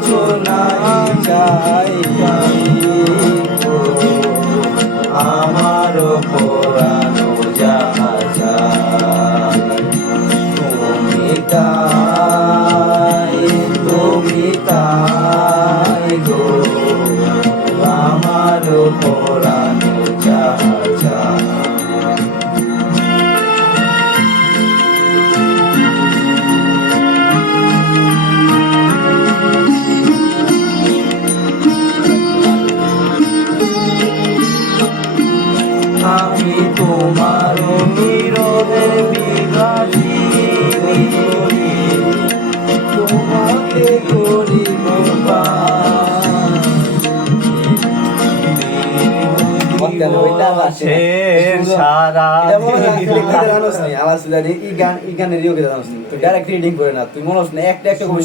কিছু নাই চাই আমারও পরানো যাহা চাই তুমি তাই গো আমারও পরানো যাহা চাই আমি তোমার নীরবের বিভাসী তোমাকে করিব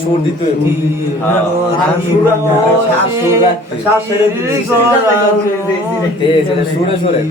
সুর দিতে সুরে সুরে